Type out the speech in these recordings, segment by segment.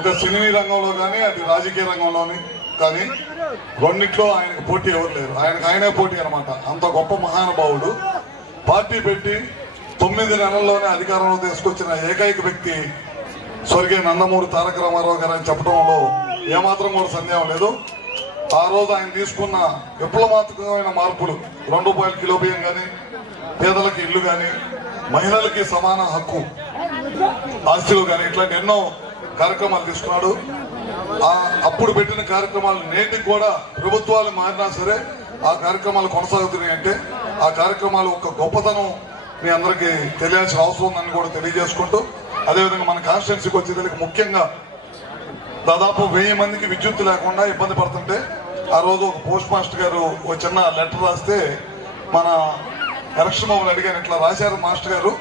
ఒక సినీ రంగంలో కానీ అది రాజకీయ రంగంలోని కానీ రెండిట్లో ఆయనకు పోటీ ఎవరు లేరు. ఆయనే పోటీ అనమాట. అంత గొప్ప మహానుభావుడు. పార్టీ పెట్టి 9 నెలల్లోనే అధికారంలో తీసుకొచ్చిన ఏకైక వ్యక్తి స్వర్గీయ నందమూరి తారక రామారావు గారు అని చెప్పడంలో ఏమాత్రం కూడా సందేహం లేదు. ఆ రోజు ఆయన తీసుకున్న విప్లవాత్మకమైన మార్పులు, 2 రూపాయల కిలో బియ్యం కానీ, పేదలకి ఇల్లు కానీ, మహిళలకి సమాన హక్కు ఆస్తిలో కానీ, ఇట్లాంటి ఎన్నో కార్యక్రమాలు తీసుకున్నాడు. అప్పుడు పెట్టిన కార్యక్రమాలు నేటికి కూడా ప్రభుత్వాలు మారినా సరే ఆ కార్యక్రమాలు కొనసాగుతున్నాయి. అంటే ఆ కార్యక్రమాలు ఒక గొప్పతనం మీ అందరికీ తెలియాల్సిన అవసరం ఉందని కూడా తెలియజేసుకుంటూ, అదేవిధంగా మన కాన్స్టిట్యున్సీకి వచ్చేదానికి ముఖ్యంగా దాదాపు 1000 మందికి విద్యుత్ లేకుండా ఇబ్బంది పడుతుంటే ఆ రోజు ఒక పోస్ట్ మాస్టర్ గారు ఒక చిన్న లెటర్ రాస్తే మన ఎలక్షన్ బాబుని అడిగాను, ఇట్లా రాశారు మాస్టర్ గారు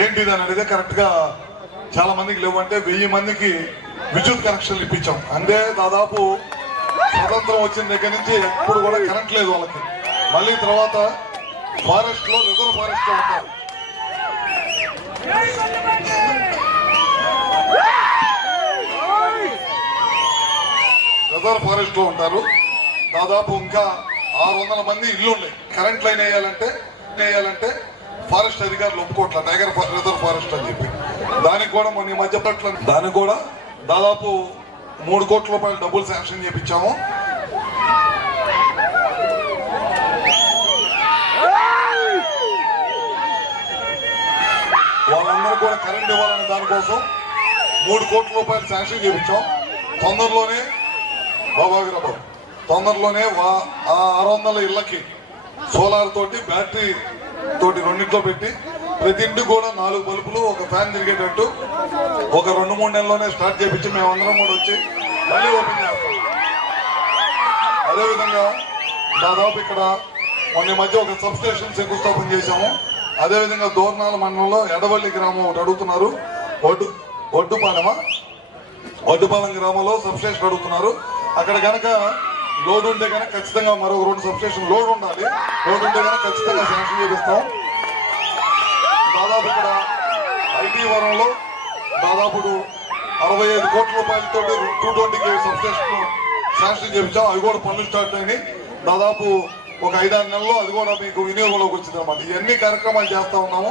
ఏంటిది అని అడిగితే కరెక్ట్ గా చాలా మందికి లేవంటే 1000 మందికి విద్యుత్ కనెక్షన్లు ఇప్పించాం. అంటే దాదాపు స్వతంత్రం వచ్చిన దగ్గర నుంచి ఎప్పుడు కూడా కరెంట్ లేదు వాళ్ళకి. మళ్ళీ తర్వాత ఫారెస్ట్ లో, రిజర్వ్ ఫారెస్ట్ లో ఉంటారు. రిజర్వ్ ఫారెస్ట్ లో ఉంటారు. దాదాపు ఇంకా 600 మంది ఇల్లు ఉన్నాయి. కరెంట్ లైన్ వేయాలంటే ఫారెస్ట్ అధికారులు ఒప్పుకోవట్ల, టైగర్ రిజర్వ్ ఫారెస్ట్ అని చెప్పి. దానికి కూడా మొన్న ఈ మధ్య దానికి కూడా దాదాపు 3 కోట్ల రూపాయలు డబ్బులు శాంక్షన్ చేయించాము. వాళ్ళందరూ కూడా కరెంట్ ఇవ్వాలనే దానికోసం 3 కోట్ల రూపాయలు శాంక్షన్ చేయించాం. తొందరలోనే తొందరలోనే ఆ 600 ఇళ్లకి సోలార్ తోటి, బ్యాటరీ తోటి రెండింటిలో పెట్టి ప్రతి ఇంటికి కూడా 4 బల్బులు, ఒక ఫ్యాన్ తిరిగేటట్టు ఒక 2-3 నెలల్లోనే స్టార్ట్ చేయించి మేమందరం కూడా వచ్చి మళ్ళీ ఓపెన్ చేస్తాం. అదేవిధంగా దాదాపు ఇక్కడ మొన్న మధ్య ఒక సబ్ స్టేషన్ శంకుస్థాపన చేశాము. అదేవిధంగా దోర్నాల మండలంలో ఎడవల్లి గ్రామం ఒకటి అడుగుతున్నారు. ఒడ్డుపాలెం గ్రామంలో సబ్ స్టేషన్ అడుగుతున్నారు. అక్కడ కనుక లోడ్ ఉంటే కనుక ఖచ్చితంగా మరో 2 సబ్ స్టేషన్ లోడ్ ఉండాలి. లోడ్ ఉంటే కనుక ఖచ్చితంగా శాంక్షన్ చేపిస్తాం. దాదాపు ఇక్కడ ఐటీ వరంలో దాదాపు 65 కోట్ల రూపాయలతో 220 kV సబ్ స్టేషన్ శాంక్షన్ చేపించాం. అవి కూడా పనులు స్టార్ట్ అయినాయి. దాదాపు ఒక 5-6 నెలల్లో అది కూడా మీకు వినియోగంలోకి వచ్చింది అనమాట. ఇవన్నీ కార్యక్రమాలు చేస్తా ఉన్నాము.